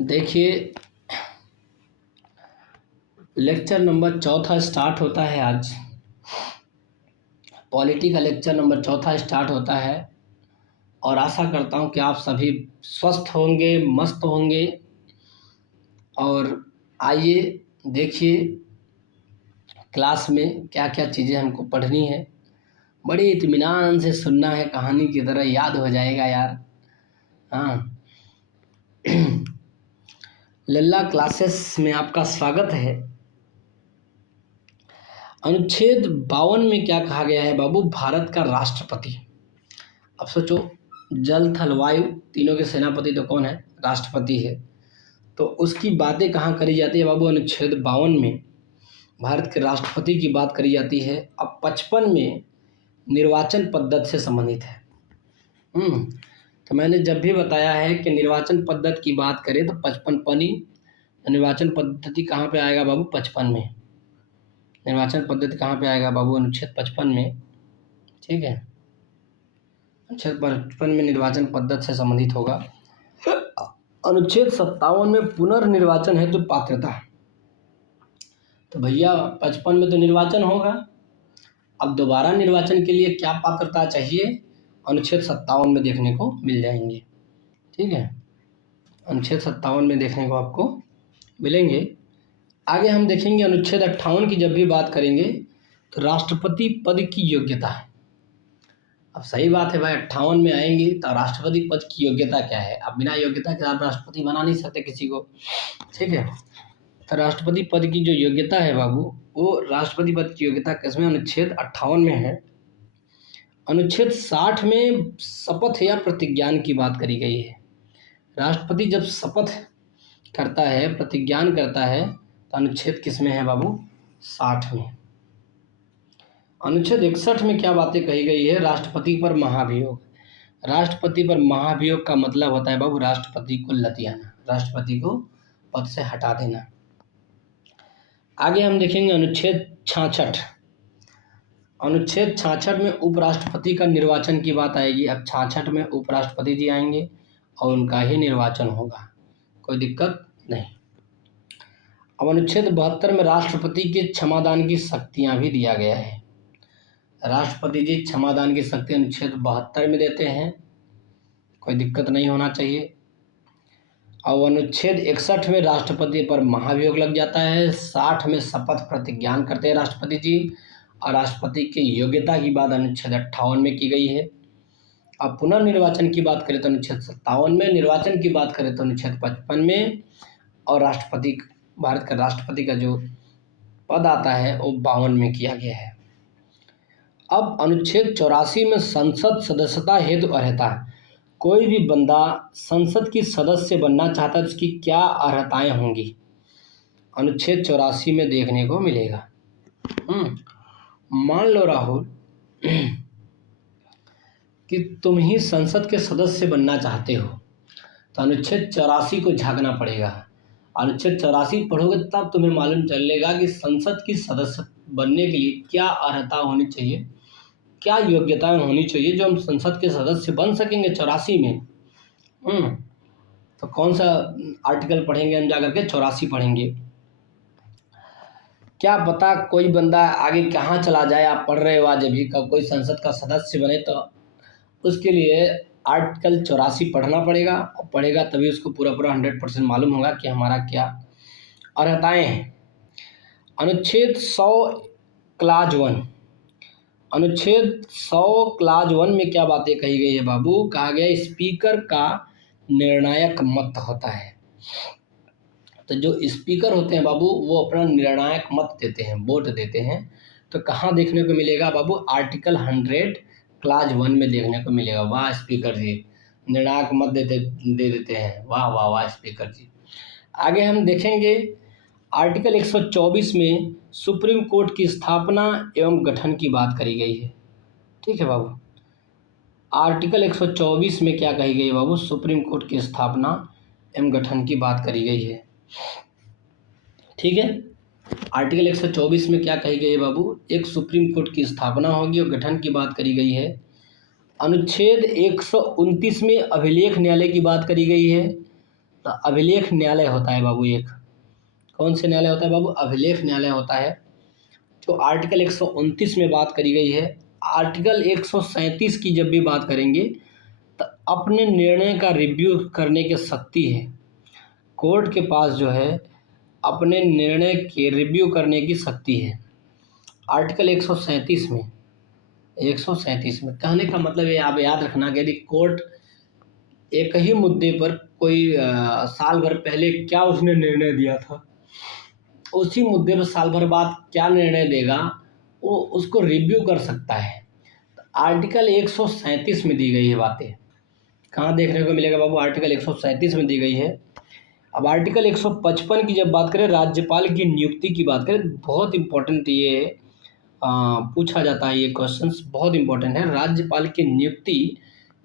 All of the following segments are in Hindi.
देखिए, लेक्चर नंबर चौथा स्टार्ट होता है आज। पॉलिटी का लेक्चर नंबर चौथा स्टार्ट होता है और आशा करता हूँ कि आप सभी स्वस्थ होंगे, मस्त होंगे। और आइए देखिए क्लास में क्या क्या चीज़ें हमको पढ़नी है। बड़े इत्मीनान से सुनना है, कहानी की तरह याद हो जाएगा यार। हाँ, लल्ला क्लासेस में आपका स्वागत है। अनुच्छेद 52 में क्या कहा गया है बाबू? भारत का राष्ट्रपति। अब सोचो, जल थल वायु तीनों के सेनापति तो कौन है? राष्ट्रपति है। तो उसकी बातें कहाँ करी जाती है बाबू? अनुच्छेद 52 में भारत के राष्ट्रपति की बात करी जाती है। अब 55 में निर्वाचन पद्धति से संबंधित है। तो मैंने जब भी बताया है कि निर्वाचन पद्धति की बात करें तो 55 पनी निर्वाचन पद्धति कहाँ पे आएगा बाबू? 55 में। निर्वाचन पद्धति कहाँ पे आएगा बाबू? अनुच्छेद 55 में। ठीक है, अनुच्छेद 55 में निर्वाचन पद्धति से संबंधित होगा। अनुच्छेद 57 में पुनर्निर्वाचन हेतु तो पात्रता। तो भैया 55 में तो निर्वाचन होगा, अब दोबारा निर्वाचन के लिए क्या पात्रता चाहिए? अनुच्छेद 57 में देखने को मिल जाएंगे। ठीक है, अनुच्छेद 57 में देखने को आपको मिलेंगे। आगे हम देखेंगे अनुच्छेद 58 की जब भी बात करेंगे तो राष्ट्रपति पद की योग्यता है। अब सही बात है भाई, 58 में आएंगे तो राष्ट्रपति पद की योग्यता क्या है? अब बिना योग्यता के आप राष्ट्रपति बना नहीं सकते किसी को। ठीक है, तो राष्ट्रपति पद की जो योग्यता है बाबू, वो राष्ट्रपति पद की योग्यता किसमें? अनुच्छेद 58 में है। अनुच्छेद 60 में शपथ या प्रतिज्ञान की बात करी गई है। राष्ट्रपति जब शपथ करता है, प्रतिज्ञान करता है, तो अनुच्छेद किस में है बाबू? 60 में। अनुच्छेद 61 में क्या बातें कही गई है? राष्ट्रपति पर महाभियोग। राष्ट्रपति पर महाभियोग का मतलब होता है बाबू राष्ट्रपति को लतियाना, राष्ट्रपति को पद से हटा देना। आगे हम देखेंगे अनुच्छेद 66। अनुच्छेद 66 में उपराष्ट्रपति का निर्वाचन की बात आएगी। अब 66 में उपराष्ट्रपति जी आएंगे और उनका ही निर्वाचन होगा, कोई दिक्कत नहीं। अब अनुच्छेद 72 में राष्ट्रपति के क्षमादान की शक्तियां भी दिया गया है। राष्ट्रपति जी क्षमादान की शक्ति अनुच्छेद 72 में देते हैं, कोई दिक्कत नहीं होना चाहिए। और अनुच्छेद 61 में राष्ट्रपति पर महाभियोग लग जाता है। 60 में शपथ प्रतिज्ञान करते हैं राष्ट्रपति जी, और राष्ट्रपति की योग्यता की बात अनुच्छेद 58 में की गई है। अब पुनर्निर्वाचन की बात करें तो अनुच्छेद 57 में, निर्वाचन की बात करें तो अनुच्छेद 55 में, और राष्ट्रपति, भारत का राष्ट्रपति का जो पद आता है वो 52 में किया गया है। अब अनुच्छेद 84 में संसद सदस्यता हेतु अर्हता। कोई भी बंदा संसद की सदस्य बनना चाहता है तो उसकी क्या अर्हताएं होंगी? अनुच्छेद 84 में देखने को मिलेगा। मान लो राहुल कि तुम ही संसद के सदस्य बनना चाहते हो, तो अनुच्छेद 84 को झांकना पड़ेगा। अनुच्छेद 84 पढ़ोगे तब तुम्हें मालूम चलेगा कि संसद की सदस्य बनने के लिए क्या अर्हता होनी चाहिए, क्या योग्यताएं होनी चाहिए जो हम संसद के सदस्य बन सकेंगे 84 में। तो कौन सा आर्टिकल पढ़ेंगे हम? जाकर के 84 पढ़ेंगे। क्या पता कोई बंदा आगे कहाँ चला जाए, आप पढ़ रहे हो आज अभी, कब कोई संसद का सदस्य बने, तो उसके लिए आर्टिकल 84 पढ़ना पड़ेगा, और पढ़ेगा तभी उसको पूरा 100% मालूम होगा कि हमारा क्या अर्हताएं हैं। अनुच्छेद 100 क्लाज 1। अनुच्छेद 100 क्लाज 1 में क्या बातें कही गई है बाबू? कहा गया स्पीकर का निर्णायक मत होता है। तो जो स्पीकर होते हैं बाबू वो अपना निर्णायक मत देते हैं, वोट देते हैं। तो कहाँ देखने को मिलेगा बाबू? आर्टिकल 100 क्लाज 1 में देखने को मिलेगा। वाह स्पीकर जी, निर्णायक मत दे देते हैं, वाह वाह वाह स्पीकर जी। आगे हम देखेंगे आर्टिकल 124 में सुप्रीम कोर्ट की स्थापना एवं गठन की बात करी गई है। ठीक है बाबू, आर्टिकल 124 में क्या कही गई है बाबू? सुप्रीम कोर्ट की स्थापना एवं गठन की बात करी गई है। ठीक है, आर्टिकल 124 में क्या कही गई है बाबू? एक सुप्रीम कोर्ट की स्थापना होगी और गठन की बात करी गई है। अनुच्छेद 129 में अभिलेख न्यायालय की बात करी गई है। तो अभिलेख न्यायालय होता है बाबू एक। कौन से न्यायालय होता है बाबू? अभिलेख न्यायालय होता है, जो आर्टिकल 129 में बात करी गई है। आर्टिकल 137 की जब भी बात करेंगे तो अपने निर्णय का रिव्यू करने की शक्ति है कोर्ट के पास, जो है अपने निर्णय के रिव्यू करने की शक्ति है। आर्टिकल 137 में, 137 में कहने का मतलब ये आप याद रखना कि यदि कोर्ट एक ही मुद्दे पर कोई साल भर पहले क्या उसने निर्णय दिया था, उसी मुद्दे पर साल भर बाद क्या निर्णय देगा, वो उसको रिव्यू कर सकता है। तो आर्टिकल 137 में दी गई है बातें। कहाँ देखने को मिलेगा बाबू? आर्टिकल 137 में दी गई है। अब आर्टिकल 155 की जब बात करें, राज्यपाल की नियुक्ति की बात करें, बहुत इंपॉर्टेंट ये पूछा जाता है, ये क्वेश्चंस बहुत इंपॉर्टेंट है। राज्यपाल की नियुक्ति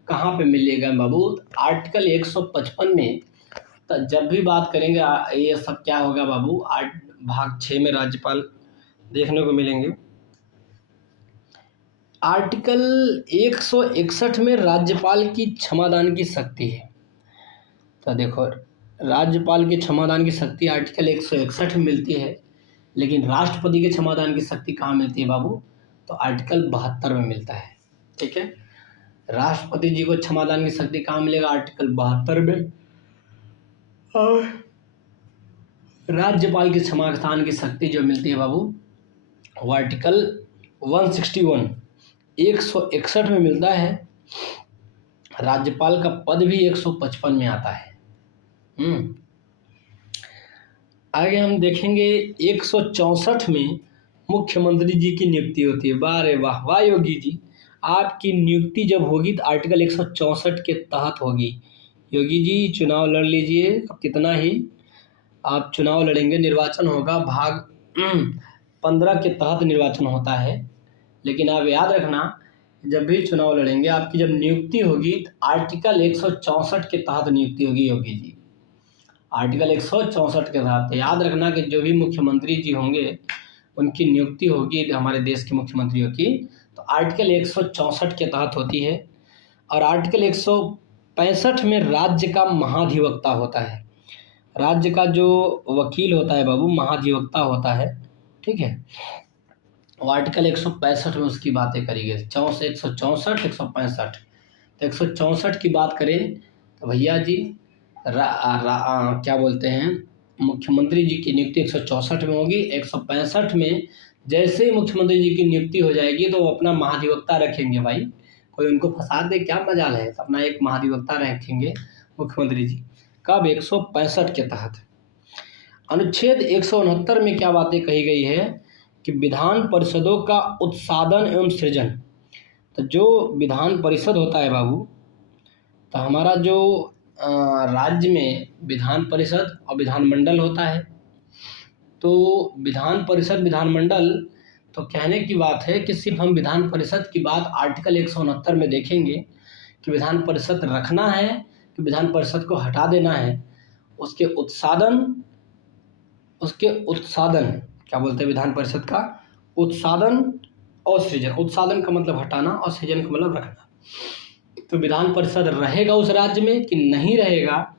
कहाँ पे मिलेगा बाबू? आर्टिकल 155 में। तो जब भी बात करेंगे ये सब क्या होगा बाबू? भाग 6 में राज्यपाल देखने को मिलेंगे। आर्टिकल 161 में राज्यपाल की क्षमादान की शक्ति है। तो देखो, राज्यपाल की क्षमादान की शक्ति आर्टिकल 161 में मिलती है, लेकिन राष्ट्रपति के क्षमादान की शक्ति कहाँ मिलती है बाबू? तो आर्टिकल 72 में मिलता है। ठीक है, राष्ट्रपति जी को क्षमादान की शक्ति कहाँ मिलेगा? आर्टिकल 72 में। और राज्यपाल की क्षमादान की शक्ति जो मिलती है बाबू, वो आर्टिकल 161, 161 में मिलता है। राज्यपाल का पद भी 155 में आता है। आगे हम देखेंगे 164 में मुख्यमंत्री जी की नियुक्ति होती है। वाह रे वाह, वाह योगी जी, आपकी नियुक्ति जब होगी तो आर्टिकल 164 के तहत होगी। योगी जी चुनाव लड़ लीजिए, अब कितना ही आप चुनाव लड़ेंगे, निर्वाचन होगा, भाग 15 के तहत निर्वाचन होता है। लेकिन आप याद रखना, जब भी चुनाव लड़ेंगे आपकी जब नियुक्ति होगी तो आर्टिकल 164 के तहत नियुक्ति होगी योगी जी। आर्टिकल 164 के तहत याद रखना कि जो भी मुख्यमंत्री जी होंगे उनकी नियुक्ति होगी हमारे देश के मुख्यमंत्रियों की, तो आर्टिकल 164 के तहत होती है। और आर्टिकल 165 में राज्य का महाधिवक्ता होता है। राज्य का जो वकील होता है बाबू, महाधिवक्ता होता है। ठीक है, वो आर्टिकल 165 में उसकी बातें करी गई। 164, 165। तो 164 की बात करें तो भैया जी क्या बोलते हैं, मुख्यमंत्री जी की नियुक्ति 164 में होगी। 165 में जैसे ही मुख्यमंत्री जी की नियुक्ति हो जाएगी तो वो अपना महाधिवक्ता रखेंगे। भाई कोई उनको फंसा दे, क्या मजाल है? तो अपना एक महाधिवक्ता रखेंगे मुख्यमंत्री जी। कब? 165 के तहत। अनुच्छेद 169 में क्या बातें कही गई है कि विधान परिषदों का उत्साधन एवं सृजन। तो जो विधान परिषद होता है बाबू, तो हमारा जो राज्य में विधान परिषद और विधानमंडल होता है। तो विधान परिषद, विधानमंडल, तो कहने की बात है कि सिर्फ हम विधान परिषद की बात आर्टिकल 169 में देखेंगे कि विधान परिषद रखना है कि विधान परिषद को हटा देना है। उसके उत्साधन क्या बोलते हैं विधान परिषद का? उत्साधन और सृजन। उत्साधन का मतलब हटाना और सृजन का मतलब रखना। तो विधान परिषद रहेगा उस राज्य में कि नहीं रहेगा,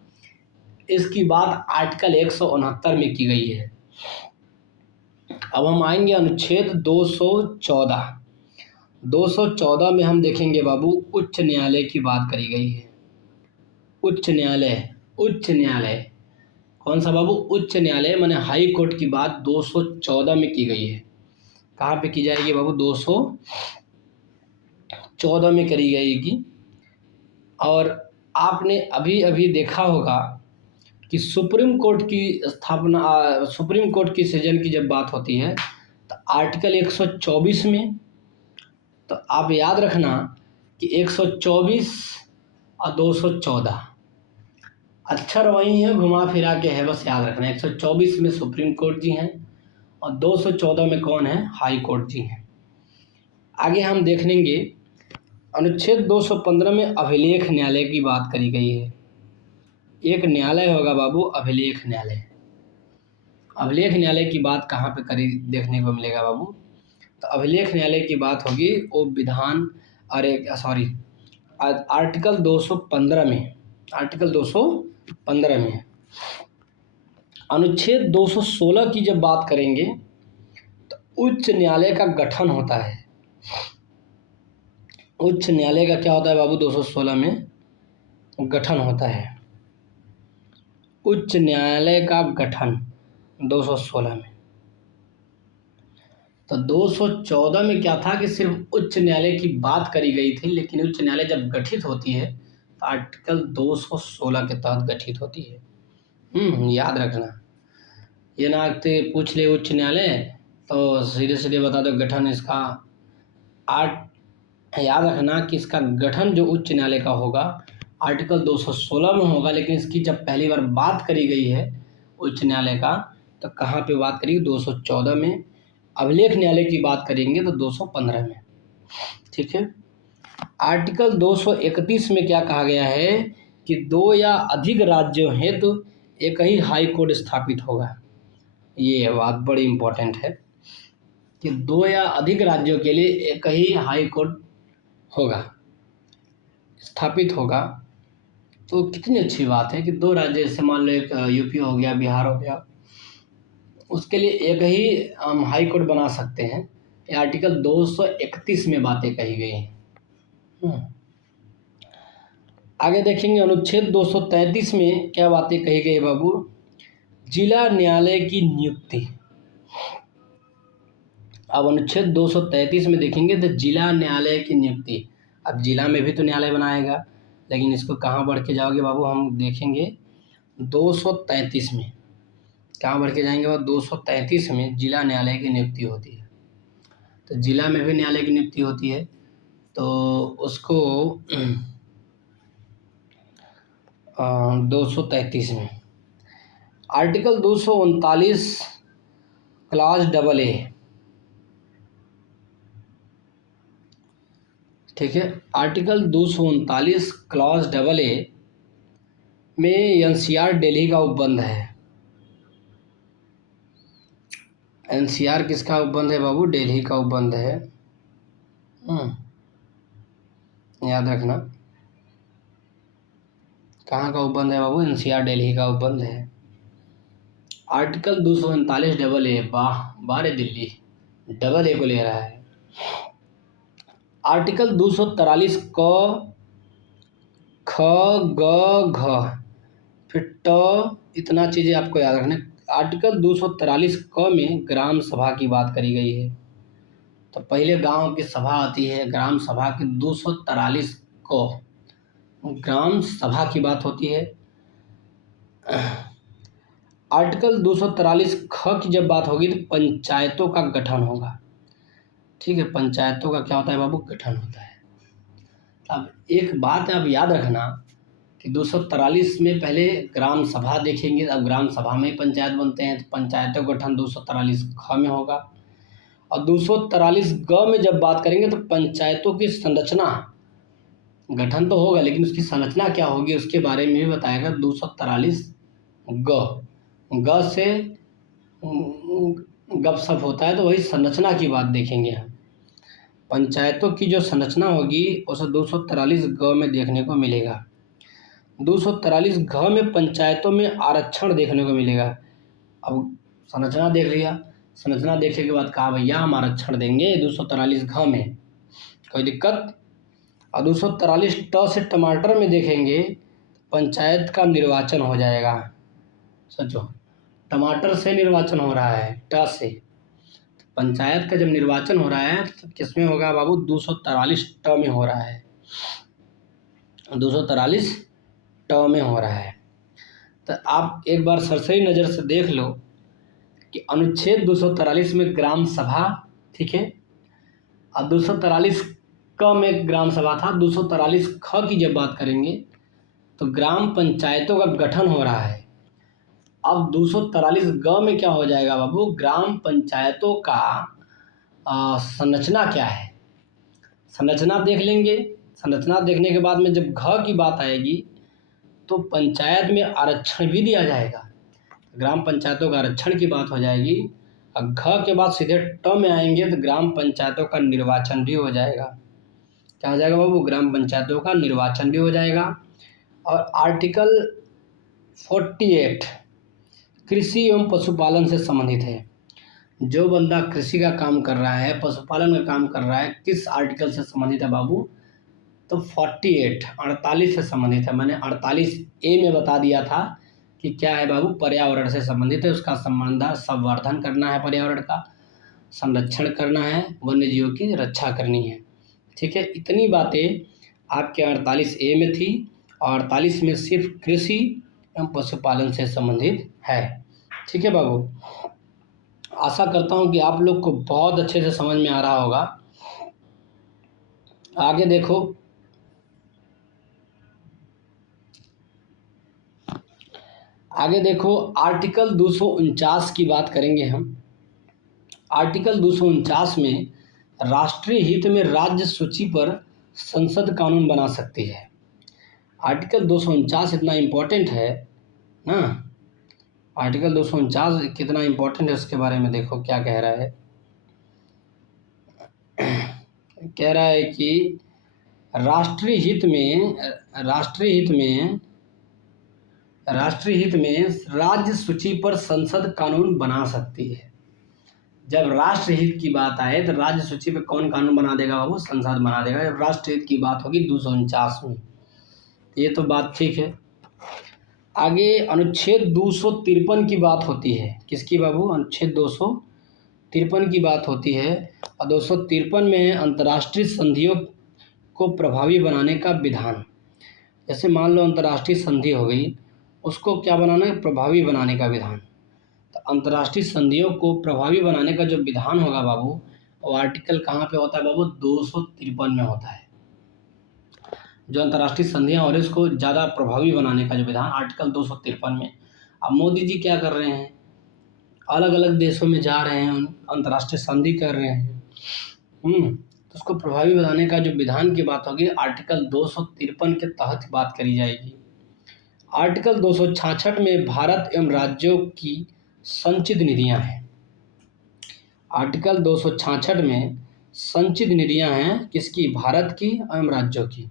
इसकी बात आर्टिकल 169 में की गई है। अब हम आएंगे अनुच्छेद 214। 214 में हम देखेंगे बाबू, उच्च न्यायालय की बात करी गई है। उच्च न्यायालय, उच्च न्यायालय कौन सा बाबू? उच्च न्यायालय माने हाई कोर्ट की बात 214 में की गई है। कहाँ पे की जाएगी बाबू? 214 में करी जाएगी। और आपने अभी अभी देखा होगा कि सुप्रीम कोर्ट की स्थापना, सुप्रीम कोर्ट की सृजन की जब बात होती है तो आर्टिकल 124 में, तो आप याद रखना कि 124 और 214 अक्षर वही है, घुमा फिरा के है, बस याद रखना। 124 में सुप्रीम कोर्ट जी हैं और 214 में कौन है? हाई कोर्ट जी हैं। आगे हम देख लेंगे अनुच्छेद 215 में अभिलेख न्यायालय की बात करी गई है। एक न्यायालय होगा बाबू, अभिलेख न्यायालय। अभिलेख न्यायालय की बात कहाँ पे करी देखने को मिलेगा बाबू? तो अभिलेख न्यायालय की बात होगी वो विधान, आर्टिकल 215 में, आर्टिकल 215 में अनुच्छेद 216 की जब बात करेंगे तो उच्च न्यायालय का गठन होता है। उच्च न्यायालय का क्या होता है बाबू? 216 में गठन होता है। उच्च न्यायालय का गठन 216 में। तो 214 में क्या था कि सिर्फ उच्च न्यायालय की बात करी गई थी, लेकिन उच्च न्यायालय जब गठित होती है तो आर्टिकल 216 के तहत गठित होती है। याद रखना, ये ना कि पूछ ले उच्च न्यायालय तो सीधे सीधे बता दो गठन इसका। याद रखना कि इसका गठन जो उच्च न्यायालय का होगा आर्टिकल 216 में होगा, लेकिन इसकी जब पहली बार बात करी गई है उच्च न्यायालय का तो कहाँ पे बात करी? 214 में। अभिलेख न्यायालय की बात करेंगे तो 215 में। ठीक है। आर्टिकल 231 में क्या कहा गया है कि 2 या अधिक राज्यों हेतु एक ही हाई कोर्ट स्थापित होगा। ये बात बड़ी इंपॉर्टेंट है कि 2 या अधिक राज्यों के लिए एक ही हाई कोर्ट होगा, स्थापित होगा। तो कितनी अच्छी बात है कि 2 राज्य, जैसे मान लो एक यूपी हो गया, बिहार हो गया, उसके लिए एक ही हम हाई कोर्ट बना सकते हैं। ये आर्टिकल 231 में बातें कही गई हैं। आगे देखेंगे अनुच्छेद 233 में क्या बातें कही गई बाबू? जिला न्यायालय की नियुक्ति। अब अनुच्छेद 233 में देखेंगे तो जिला न्यायालय की नियुक्ति। अब जिला में भी तो न्यायालय बनाएगा, लेकिन इसको कहाँ बढ़ के जाओगे बाबू? हम देखेंगे 233 में। कहाँ बढ़ के जाएंगे बाबू? 233 में जिला न्यायालय की नियुक्ति होती है। तो जिला में भी न्यायालय की नियुक्ति होती है, तो उसको 233 में आर्टिकल 239 क्लास AA। ठीक है। आर्टिकल 239 क्लॉज AA में NCR दिल्ली का उपबंध है। NCR किसका उपबंध है बाबू? दिल्ली का उपबंध है। याद रखना, कहाँ का उपबंध है बाबू? NCR दिल्ली का उपबंध है। आर्टिकल 239 AA, वाह रे दिल्ली, AA को ले रहा है। आर्टिकल 243 क ख ग घ फिर ट, इतना चीज़ें आपको याद रखना। आर्टिकल 243 क में ग्राम सभा की बात करी गई है। तो पहले गांव की सभा आती है, ग्राम सभा की 243 क ग्राम सभा की बात होती है। आर्टिकल 243 ख की जब बात होगी तो पंचायतों का गठन होगा। ठीक है, पंचायतों का क्या होता है बाबू? गठन होता है। अब एक बात आप याद रखना कि 243 में पहले ग्राम सभा देखेंगे, अब ग्राम सभा में ही पंचायत बनते हैं, तो पंचायतों का गठन 243 ख में होगा। और 243 ग में जब बात करेंगे तो पंचायतों की संरचना, गठन तो होगा लेकिन उसकी संरचना क्या होगी उसके बारे में भी बताएगा 243 ग से गपशप होता है, तो वही संरचना की बात देखेंगे हम। पंचायतों की जो संरचना होगी उसे 243 ग में देखने को मिलेगा। 243 घ में पंचायतों में आरक्षण देखने को मिलेगा। अब संरचना देख लिया, संरचना देखने के बाद कहा भैया हम आरक्षण देंगे 243 घ में, कोई दिक्कत। और 243 ट से टमाटर में देखेंगे पंचायत का निर्वाचन हो जाएगा। सोचो, टमाटर से निर्वाचन हो रहा है, ट से। पंचायत का जब निर्वाचन हो रहा है तो किस में होगा बाबू? 243 ट में हो रहा है, 243 ट में हो रहा है। तो आप एक बार सरसरी नज़र से देख लो कि अनुच्छेद 243 में ग्राम सभा, ठीक है, और 243 क में ग्राम सभा था। 243 ख की जब बात करेंगे तो ग्राम पंचायतों का गठन हो रहा है। अब 243 ग में क्या हो जाएगा बाबू? ग्राम पंचायतों का संरचना क्या है, संरचना देख लेंगे। संरचना देखने के बाद में जब घ की बात आएगी तो पंचायत में आरक्षण भी दिया जाएगा, ग्राम पंचायतों का आरक्षण की बात हो जाएगी। और घ के बाद सीधे ट में आएंगे तो ग्राम पंचायतों का निर्वाचन भी हो जाएगा। क्या हो जाएगा बाबू? ग्राम पंचायतों का निर्वाचन भी हो जाएगा। और आर्टिकल 48 कृषि एवं पशुपालन से संबंधित है। जो बंदा कृषि का काम कर रहा है, पशुपालन का काम कर रहा है, किस आर्टिकल से संबंधित है बाबू? तो 48 48 से संबंधित है। मैंने 48A में बता दिया था कि क्या है बाबू, पर्यावरण से संबंधित है। उसका संबंध संवर्धन करना है, पर्यावरण का संरक्षण करना है, वन्य जीवों की रक्षा करनी है। ठीक है, इतनी बातें आपके 48A में थी और 48 में सिर्फ कृषि एवं पशुपालन से संबंधित है। ठीक है बाबू, आशा करता हूँ कि आप लोग को बहुत अच्छे से समझ में आ रहा होगा। आगे देखो, आर्टिकल 249 की बात करेंगे हम। आर्टिकल 249 में राष्ट्रीय हित में राज्य सूची पर संसद कानून बना सकती है। आर्टिकल 249 इतना इम्पोर्टेंट है ना। आर्टिकल 249 कितना इम्पोर्टेंट है उसके बारे में देखो क्या कह रहा है। कह रहा है कि राष्ट्रीय हित में राज्य सूची पर संसद कानून बना सकती है। जब राष्ट्रीय हित की बात आए तो राज्य सूची पे कौन कानून बना देगा बाबू? संसद बना देगा। जब राष्ट्रीय हित की बात होगी 249 में, ये तो बात ठीक है। आगे अनुच्छेद 253 की बात होती है। किसकी बाबू? अनुच्छेद 253 की बात होती है। और 253 में अंतर्राष्ट्रीय संधियों को प्रभावी बनाने का विधान। जैसे मान लो अंतर्राष्ट्रीय संधि हो गई, उसको क्या बनाना है? प्रभावी बनाने का विधान। तो अंतर्राष्ट्रीय संधियों को प्रभावी बनाने का जो विधान होगा बाबू, वो आर्टिकल कहाँ पे होता है बाबू? 253 में होता है। जो अंतर्राष्ट्रीय संधियां और इसको ज़्यादा प्रभावी बनाने का जो विधान, आर्टिकल 253 में। अब मोदी जी क्या कर रहे हैं? अलग अलग देशों में जा रहे हैं, अंतर्राष्ट्रीय संधि कर रहे हैं। तो उसको प्रभावी बनाने का जो विधान की बात होगी, आर्टिकल 253 के तहत बात करी जाएगी। आर्टिकल 266 में भारत एवं राज्यों की संचित निधियां हैं। आर्टिकल 266 में संचित निधियां हैं, किसकी? भारत की एवं राज्यों की।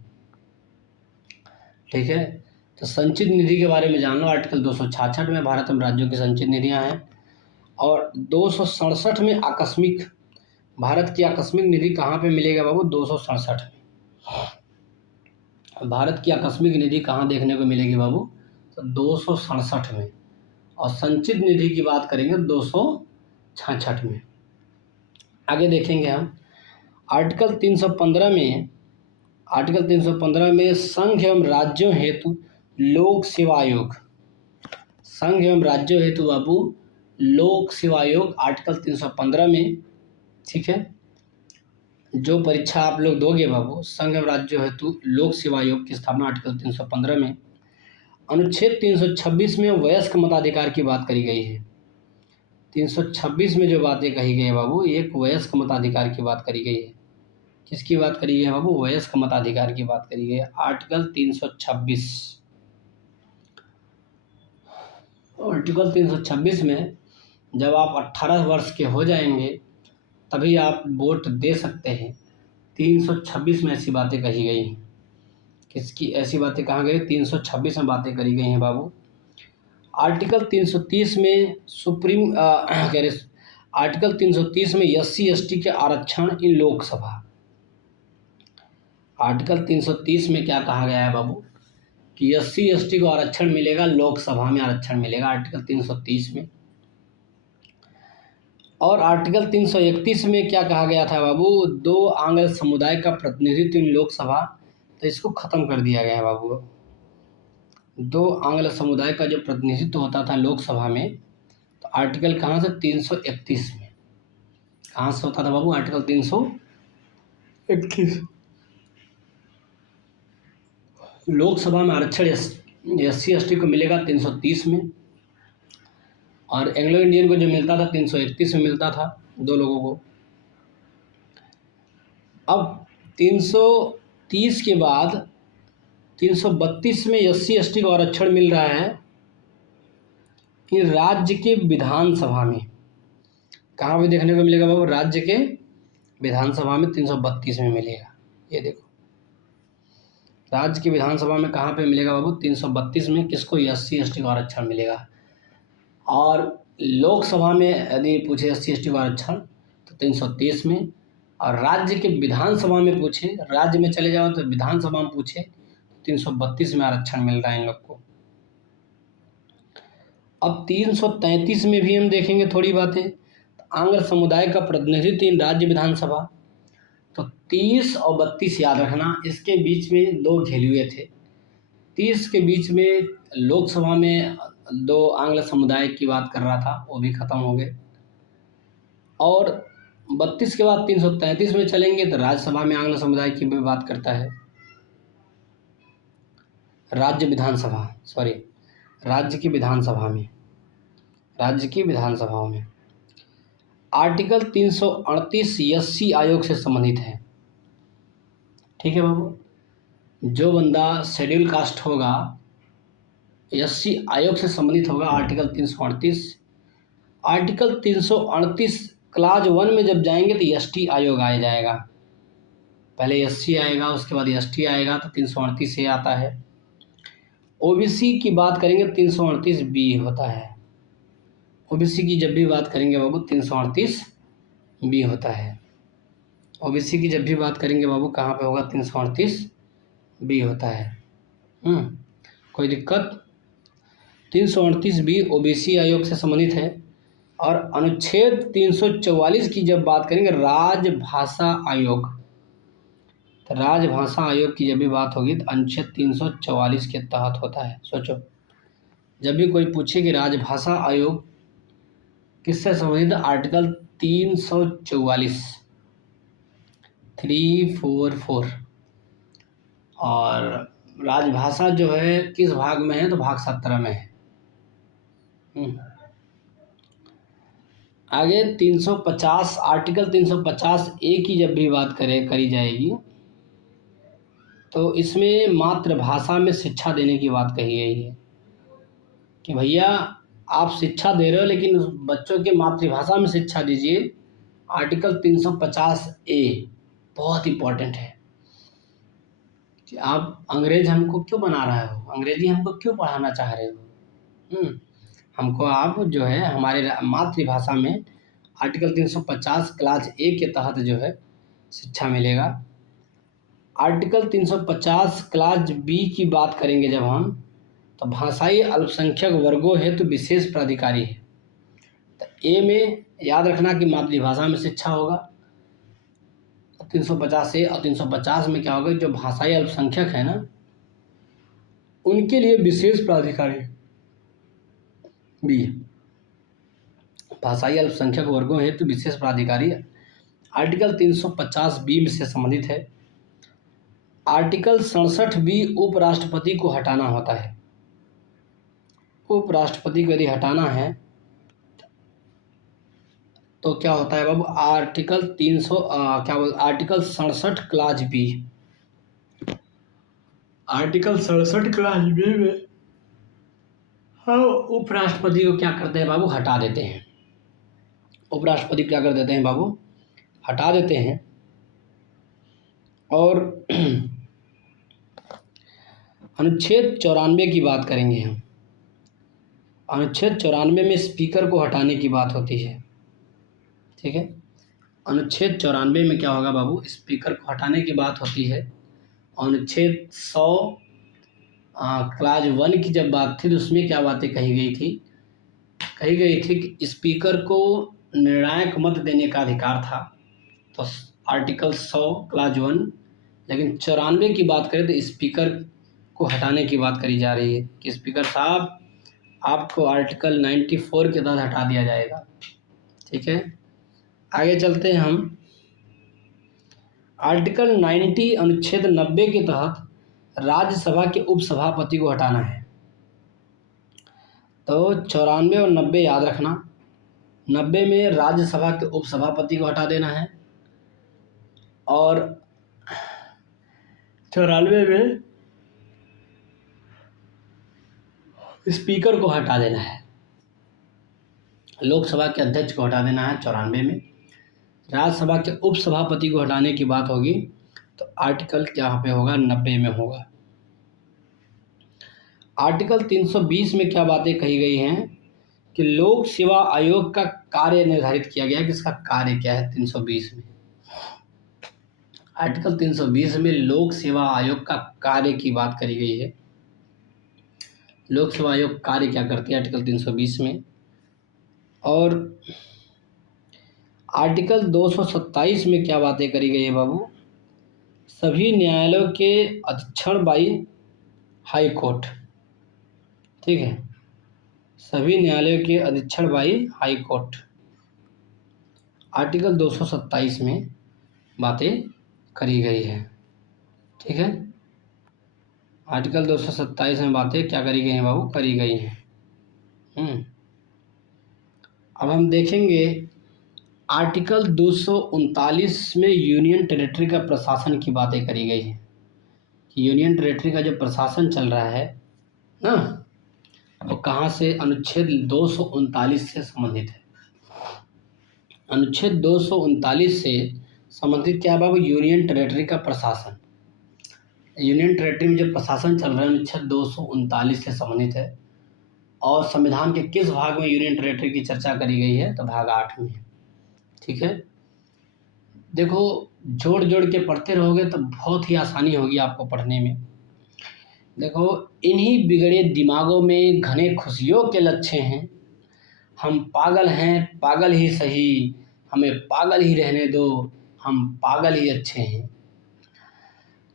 ठीक है, तो संचित निधि के बारे में जान लो। आर्टिकल 266 में भारत एवं राज्यों की संचित निधियां हैं। और 267 में आकस्मिक, भारत की आकस्मिक निधि कहाँ पे मिलेगा बाबू? 267 में। भारत की आकस्मिक निधि कहाँ देखने को मिलेगी बाबू? तो 267 में। और संचित निधि की बात करेंगे 266 में। आगे देखेंगे हम आर्टिकल 315 में। आर्टिकल 315 में संघ एवं राज्यों हेतु लोक सेवा आयोग। संघ एवं राज्यों हेतु बाबू लोक सेवा आयोग, आर्टिकल 315 में। ठीक है, जो परीक्षा आप लोग दोगे बाबू, संघ एवं राज्यों हेतु लोक सेवा आयोग की स्थापना आर्टिकल 315 में। अनुच्छेद 326 में वयस्क मताधिकार की बात करी गई है। 326 में जो बातें कही गई है बाबू, एक वयस्क मताधिकार की बात करी गई है। किसकी बात करी गई है बाबू? वयस्क मताधिकार की बात करी गई है, आर्टिकल 326। आर्टिकल 326 में जब आप 18 वर्ष के हो जाएंगे तभी आप वोट दे सकते हैं। 326 में ऐसी बातें कही गई हैं। किसकी ऐसी बातें कहाँ गई? 326 में बातें करी गई हैं बाबू। आर्टिकल 330 में आर्टिकल 330 में SC/ST के आरक्षण इन लोकसभा। आर्टिकल 330 में क्या कहा गया है बाबू? कि SC/ST को आरक्षण मिलेगा, लोकसभा में आरक्षण मिलेगा, आर्टिकल 330 में। और आर्टिकल 331 में क्या कहा गया था बाबू? 2 आंग्ल समुदाय का प्रतिनिधित्व इन लोकसभा, तो इसको खत्म कर दिया गया है बाबू। 2 आंग्ल समुदाय का जो प्रतिनिधित्व होता था लोकसभा में, तो आर्टिकल कहाँ से? 331 में। कहाँ से होता था बाबू? आर्टिकल 331। लोकसभा में आरक्षण SC/ST को मिलेगा 330 में, और एंग्लो इंडियन को जो मिलता था 331 में मिलता था, 2 लोगों को। अब 330 के बाद 332 में SC/ST को आरक्षण मिल रहा है कि राज्य के विधानसभा में। कहाँ पे देखने को मिलेगा बाबू? राज्य के विधानसभा में 332 में मिलेगा। ये देखो, राज्य की विधानसभा में कहाँ पे मिलेगा बाबू? 332 में। किसको? SC/ST को आरक्षण मिलेगा। और लोकसभा में यदि पूछे SC/ST को आरक्षण तो 330 में। और राज्य के विधानसभा में पूछे, राज्य में चले जाओ तो विधानसभा में पूछे 332 में आरक्षण मिल रहा है इन लोग को। अब 333 में भी हम देखेंगे थोड़ी बातें। आंग्ल समुदाय का प्रतिनिधित्व इन राज्य विधानसभा, तो 30 और 32 याद रखना, इसके बीच में दो घेरे हुए थे। 30 के बीच में लोकसभा में दो आंग्ल समुदाय की बात कर रहा था, वो भी खत्म हो गए। और 32 के बाद 333 में चलेंगे तो राज्यसभा में आंग्ल समुदाय की भी बात करता है। राज्य की विधानसभा में, राज्य की विधानसभाओं में आर्टिकल 338 SC आयोग से संबंधित है। ठीक है बाबू, जो बंदा शेड्यूल कास्ट होगा SC आयोग से संबंधित होगा। आर्टिकल 338, आर्टिकल 338 क्लाज 1 में जब जाएंगे तो ST आयोग आ जाएगा। पहले SC आएगा, उसके बाद ST आएगा, तो 338 से आता है। OBC की बात करेंगे 338B होता है। OBC की जब भी बात करेंगे बाबू 338B होता है। OBC की जब भी बात करेंगे बाबू कहाँ पे होगा? 338B होता है। कोई दिक्कत? 338B OBC आयोग से संबंधित है। और अनुच्छेद 344 की जब बात करेंगे राजभाषा आयोग, तो राजभाषा आयोग की जब भी बात होगी तो अनुच्छेद 344 के तहत होता है। सोचो, जब भी कोई पूछे कि राजभाषा आयोग किससे संबंधित है, आर्टिकल 344 344। और राजभाषा जो है किस भाग में है? तो भाग 17 में है। आगे 350, आर्टिकल 350A की जब भी बात करी जाएगी तो इसमें मातृभाषा में शिक्षा देने की बात कही गई है कि भैया आप शिक्षा दे रहे हो लेकिन उस बच्चों के मातृभाषा में शिक्षा दीजिए। आर्टिकल 350A बहुत इम्पोर्टेंट है कि आप अंग्रेज हमको क्यों बना रहे हो, अंग्रेजी हमको क्यों पढ़ाना चाह रहे हो। हमको आप जो है हमारे मातृभाषा में आर्टिकल 350 क्लास A के तहत जो है शिक्षा मिलेगा। आर्टिकल 350 क्लास B की बात करेंगे जब हम, तो भाषाई अल्पसंख्यक वर्गों हेतु तो विशेष प्राधिकारी है। तो A में याद रखना कि मातृभाषा में शिक्षा होगा 350A, और 350 में क्या होगा? जो भाषाई अल्पसंख्यक है ना, उनके लिए विशेष प्राधिकारी भी, भाषाई अल्पसंख्यक वर्गों हेतु तो विशेष प्राधिकारी आर्टिकल 350B में से संबंधित है। आर्टिकल 67B उपराष्ट्रपति को हटाना होता है। उपराष्ट्रपति को यदि हटाना है तो क्या होता है बाबू? Article 67 class B, article 67 class B में हाँ उपराष्ट्रपति को क्या करते हैं बाबू? हटा देते हैं। उपराष्ट्रपति क्या कर देते हैं बाबू? हटा देते हैं। और अनुच्छेद 94 की बात करेंगे हम। अनुच्छेद 94 में स्पीकर को हटाने की बात होती है। ठीक है, अनुच्छेद 94 में क्या होगा बाबू? स्पीकर को हटाने की बात होती है। अनुच्छेद 100 क्लास 1 की जब बात थी तो उसमें क्या बातें कही गई थी कि स्पीकर को निर्णायक मत देने का अधिकार था, तो आर्टिकल 100 क्लास 1। लेकिन 94 की बात करें तो स्पीकर को हटाने की बात करी जा रही है कि स्पीकर साहब आपको आर्टिकल 94 के तहत हटा दिया जाएगा। ठीक है, आगे चलते हैं हम। आर्टिकल 90 अनुच्छेद 90 के तहत राज्यसभा के उपसभापति को हटाना है। तो 94 और 90 याद रखना। 90 में राज्यसभा के उपसभापति को हटा देना है और 94 में स्पीकर को हटा देना है। लोकसभा के अध्यक्ष को हटा देना है 94 में। राज्यसभा के उपसभापति को हटाने की बात होगी तो आर्टिकल क्या पे होगा? 90 में होगा। आर्टिकल 320 में क्या बातें कही गई हैं कि लोक सेवा आयोग का कार्य निर्धारित किया गया है कि इसका कार्य क्या है। 320 में, आर्टिकल 320 में लोक सेवा आयोग का कार्य की बात करी गई है। लोक सेवा आयोग कार्य क्या करती है आर्टिकल 320 में। और आर्टिकल 227 में क्या बातें करी गई है बाबू, सभी न्यायालयों के अधीक्षण बाई हाई कोर्ट, ठीक है, सभी न्यायालयों के अधीक्षण बाई हाई कोर्ट, आर्टिकल 227 में बातें करी गई है, ठीक है। आर्टिकल 227 में बातें क्या करी गई हैं बाबू, करी गई हैं। अब हम देखेंगे आर्टिकल 239 में यूनियन टेरिटरी का प्रशासन की बातें करी गई हैं कि यूनियन टेरिटरी का जो प्रशासन चल रहा है ना, वो कहाँ से, अनुच्छेद 239 से संबंधित है। अनुच्छेद 239 से संबंधित क्या है बाबू, यूनियन टेरिटरी का प्रशासन। यूनियन टेरिटरी में जो प्रशासन चल रहा है अनुच्छेद 239 से संबंधित है। और संविधान के किस भाग में यूनियन टेरिटरी की चर्चा करी गई है, तो भाग 8 में, ठीक है। देखो जोड़ जोड़ के पढ़ते रहोगे तो बहुत ही आसानी होगी आपको पढ़ने में। देखो, इन्हीं बिगड़े दिमागों में घने खुशियों के लच्छे हैं, हम पागल हैं पागल ही सही, हमें पागल ही रहने दो, हम पागल ही अच्छे हैं।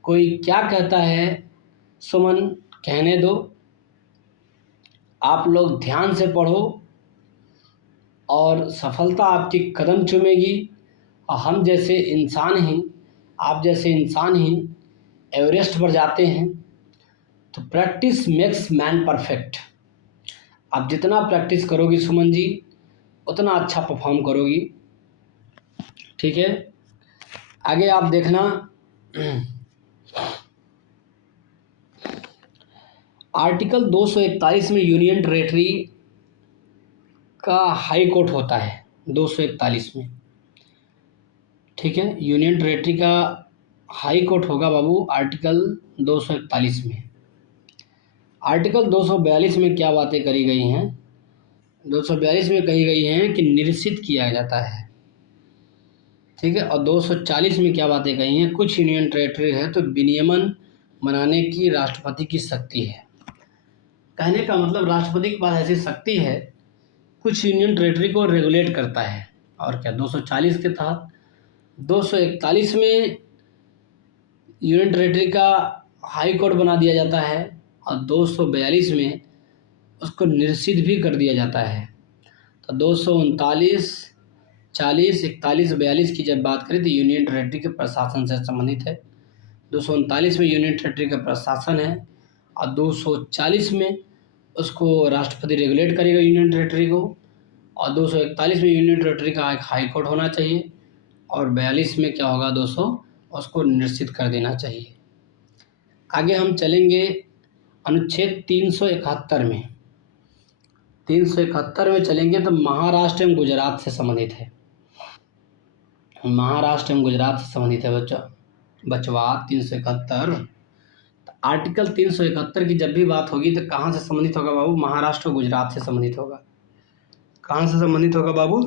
कोई क्या कहता है सुमन, कहने दो, आप लोग ध्यान से पढ़ो और सफलता आपकी कदम चूमेगी। और हम जैसे इंसान ही, आप जैसे इंसान ही एवरेस्ट पर जाते हैं। तो प्रैक्टिस मेक्स मैन परफेक्ट। आप जितना प्रैक्टिस करोगी सुमन जी, उतना अच्छा परफॉर्म करोगी, ठीक है। आगे आप देखना, आर्टिकल 241 में यूनियन टेरिटरी का हाई कोर्ट होता है 241 में, ठीक है। यूनियन टेरिटरी का हाई कोर्ट होगा बाबू आर्टिकल 241 में। आर्टिकल 242 में क्या बातें करी गई हैं, 242 में कही गई हैं कि निरसित किया जाता है, ठीक है। और 240 में क्या बातें कही हैं, कुछ यूनियन टेरिटरी है तो विनियमन बनाने की राष्ट्रपति की शक्ति है। कहने का मतलब राष्ट्रपति के पास ऐसी शक्ति है, कुछ यूनियन टेरिटरी को रेगुलेट करता है। और क्या 240 के तहत 241 में यूनियन टेरिटरी का हाई कोर्ट बना दिया जाता है और 242 में उसको निरसित भी कर दिया जाता है। तो 239, 40, 41, 42 की जब बात करें तो यूनियन टेरिटरी के प्रशासन से संबंधित है। 239 में यूनियन टेरिटरी का प्रशासन है और 240 में उसको राष्ट्रपति रेगुलेट करेगा यूनियन टेरिटरी को। और 241 में यूनियन टेरिटरी का एक हाई कोर्ट होना चाहिए और 42 में क्या होगा, 200 उसको निश्चित कर देना चाहिए। आगे हम चलेंगे अनुच्छेद 371 में। 371 में चलेंगे तो महाराष्ट्र एवं गुजरात से संबंधित है। महाराष्ट्र एवं गुजरात से संबंधित है बचवा 371। आर्टिकल 371 की जब भी बात होगी तो कहाँ से संबंधित होगा बाबू, महाराष्ट्र और गुजरात से संबंधित होगा। कहाँ से संबंधित होगा बाबू,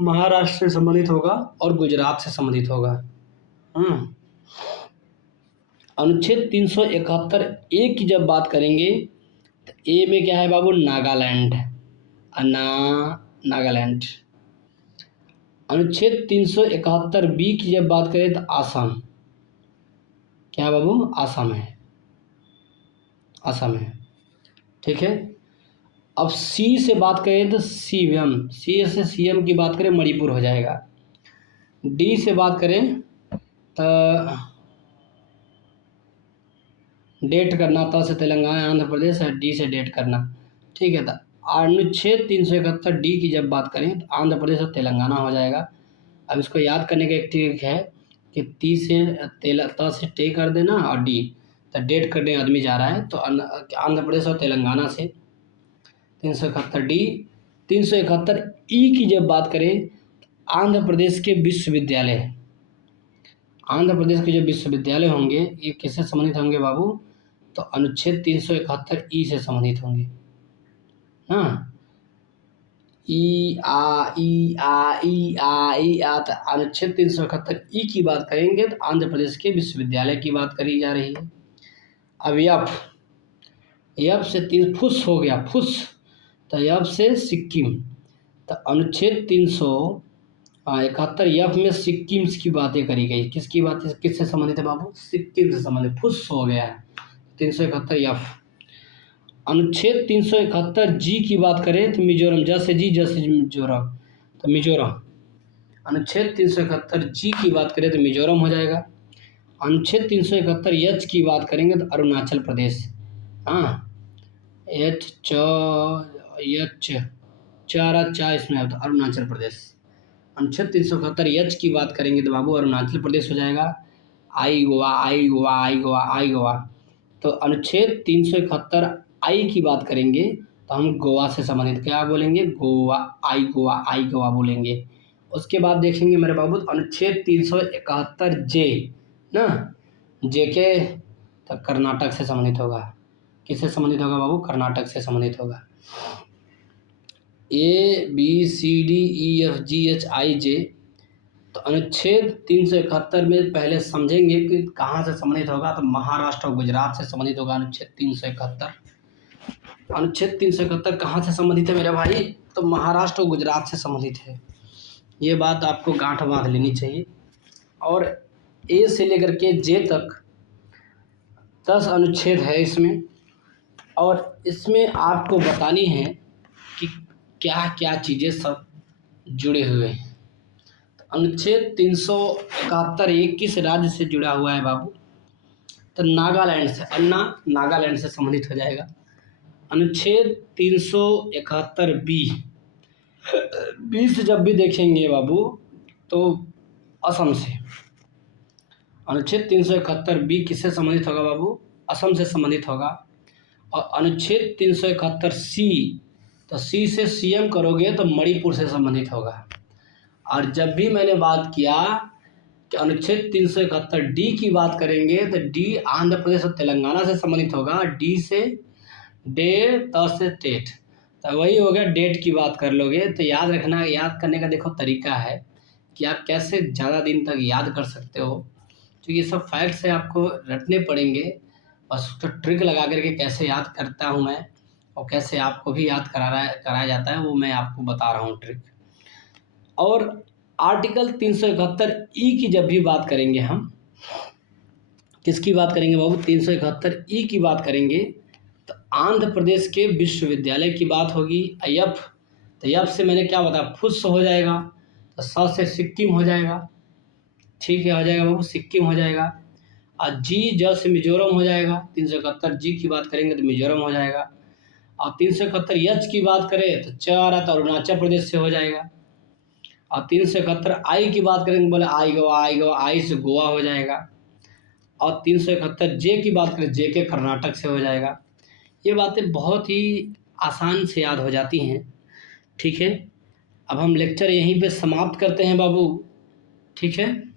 महाराष्ट्र से संबंधित होगा और गुजरात से संबंधित होगा। अनुच्छेद 371 ए की जब बात करेंगे तो ए में क्या है बाबू, नागालैंड, नागालैंड। अनुच्छेद 371 बी की जब बात करें तो आसाम, क्या है बाबू, आसाम है, आसाम है, ठीक है। अब सी से बात करें तो सीएम, सी से सीएम की बात करें मणिपुर हो जाएगा। डी से बात करें तो डेट करना, त से तेलंगाना आंध्र प्रदेश है, डी से डेट करना, ठीक है। तो अनुच्छेद 371 डी की जब बात करें तो आंध्र प्रदेश और तेलंगाना हो जाएगा। अब इसको याद करने का एक ट्रिक है कि ती से त से टे कर देना और डी, तो डेट करने आदमी जा रहा है तो आंध्र प्रदेश और तेलंगाना से 371 डी। 371 ई की जब बात करें आंध्र प्रदेश के विश्वविद्यालय, आंध्र प्रदेश के जो विश्वविद्यालय होंगे ये किससे संबंधित होंगे बाबू, तो अनुच्छेद 371 ई से संबंधित होंगे। हाँ, ई आ ई आ ई आ ई आ, तो अनुच्छेद 371 ई की बात करेंगे तो आंध्र प्रदेश के विश्वविद्यालय की बात करी जा रही है। अब यफ से तीन फुस हो गया, फुस, तो यफ से सिक्किम, तो अनुच्छेद 371 यफ में सिक्किम की बातें करी गई। किसकी बात, किससे संबंधित है बाबू, सिक्किम से संबंधित, फुस हो गया है 371 यफ। अनुच्छेद 371 जी की बात करें तो मिजोरम, जैसे जी जैसे मिजोरम, तो मिजोरम। अनुच्छेद 371 जी की बात करें तो मिजोरम हो जाएगा। अनुच्छेद 371 एच की बात करेंगे तो अरुणाचल प्रदेश। हाँ, एच चार इसमें है तो अरुणाचल प्रदेश। अनुच्छेद 371 एच की बात करेंगे तो बाबू अरुणाचल प्रदेश हो जाएगा। आई गोवा, आई गोवा, आई गोवा, आई गोवा। तो अनुच्छेद 371 आई की बात करेंगे तो हम गोवा से संबंधित क्या बोलेंगे, गोवा, आई गोवा, आई गोवा बोलेंगे। उसके बाद देखेंगे मेरे बाबू अनुच्छेद 371 जे ना, जे के तो कर्नाटक से संबंधित होगा। किससे संबंधित होगा बाबू, कर्नाटक से संबंधित होगा। A B C D E F G H I J, तो अनुच्छेद 371 में पहले समझेंगे कि कहाँ से संबंधित होगा, तो महाराष्ट्र और गुजरात से संबंधित होगा अनुच्छेद 371। अनुच्छेद 371 कहाँ से संबंधित है मेरे भाई, तो महाराष्ट्र और गुजरात से संबंधित है। ये बात आपको गांठ बांध लेनी चाहिए। और ए से लेकर के जे तक 10 अनुच्छेद है इसमें, और इसमें आपको बतानी है कि क्या क्या चीज़ें सब जुड़े हुए हैं। अनुच्छेद 371 एक किस राज्य से जुड़ा हुआ है बाबू, तो नागालैंड से, अन्ना नागालैंड से संबंधित हो जाएगा। अनुच्छेद 371 बी से जब भी देखेंगे बाबू तो असम से। अनुच्छेद 371 बी किससे संबंधित होगा बाबू, असम से संबंधित होगा। और अनुच्छेद 371 सी, तो सी से सीएम करोगे तो मणिपुर से संबंधित होगा। और जब भी मैंने बात किया कि अनुच्छेद 371 डी की बात करेंगे तो डी आंध्र प्रदेश और तेलंगाना से संबंधित होगा। डी से डे, त से टेट, तो वही हो गया। डेट की बात कर लोगे तो याद रखना, याद करने का देखो तरीका है कि आप कैसे ज़्यादा दिन तक याद कर सकते हो। तो ये सब फैक्ट्स है, आपको रटने पड़ेंगे। बस उसका ट्रिक लगा करके कैसे याद करता हूँ मैं और कैसे आपको भी याद कराया जाता है, वो मैं आपको बता रहा हूँ ट्रिक। और आर्टिकल 371 ई की जब भी बात करेंगे हम, किसकी बात करेंगे बाबू, 371 ई की बात करेंगे तो आंध्र प्रदेश के विश्वविद्यालय की बात होगी। यफ, तो यफ से मैंने क्या बताया, फुस हो जाएगा, तो स से सिक्किम हो जाएगा। ठीक है, हो जाएगा बाबू, सिक्किम हो जाएगा। और जी ज से मिजोरम हो जाएगा। 371 जी की बात करेंगे तो मिजोरम हो जाएगा। और 371 एच की बात करें तो चार तो अरुणाचल प्रदेश से हो जाएगा। और 371 आई की बात करेंगे, बोले आई गोवा, आई गोवा, आई से गोवा हो जाएगा। और 371 जे की बात करें, जे के कर्नाटक से हो जाएगा। ये बातें बहुत ही आसान से याद हो जाती हैं। ठीक है, अब हम लेक्चर यहीं पे समाप्त करते हैं बाबू। ठीक है।